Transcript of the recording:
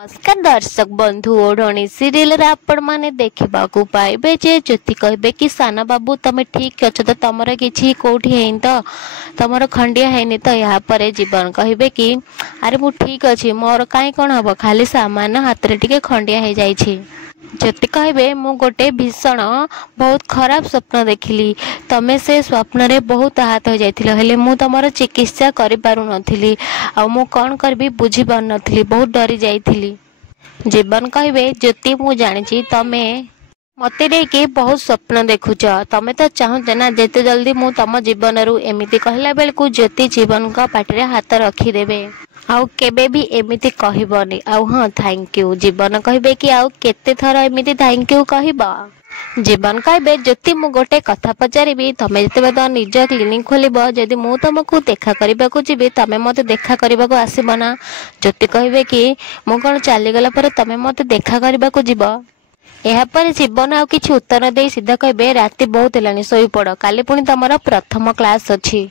नमस्कार दर्शक बंधु ओढ़णी सीरियल रे आपण माने देखा पाइबे जे ज्योति कहबे कि साना बाबू तमे ठीक अच्छ तो तमर किछि कोठी हेन तो तमर खंडिया हेनी तो यहाँ पर जीवन कहबे कि अरे मु ठीक अच्छी मोर कहीं कौन हम खाली सामान हाथ रे टिके खंडिया हो जाइछि। ज्योति कहबे मु गोटे भीषण बहुत खराब स्वप्न देखिली तमे से स्वप्न रे बहुत आहत हो जाइथिलो हेले मु तमर चिकित्सा करि पारु नथिली आ मु कोन करबी बुझी पार नथिली बहुत डरी जाइथिली। जीवन कहबे ज्योति मु जानिछि तमे मते देके बहुत स्वप्न देखुच तमे तो चाहूच ना जेते जल्दी मु तम जीवन रु एमिति कहला बेलकु ज्योति जीवन का पाटिरे हाथ रखिदेबे आउ केबे भी एमिति कहबनी आउ हाँ थैंक यू। जीवन कहबे कि आउ केते थर एमिति थैंक यू कहबा। जीवन कहबे ज्योति मु गोटे कथा पचारिबी तमे जते तो निज क्लिनिक खोलिब जदि मु तुमको देखा करबाकू जीबी तमे मते देखा करबाकू आसीब ना। ज्योति कहबे कि मु कोन चली गला पर तमे मते देखा करबाकू जीब। एहा पर जीवन आउ किछि उत्तर दे सीधा कहबे राति बहुत हेलानी सोई पड़ काली पुणी तमर प्रथम क्लास अछि।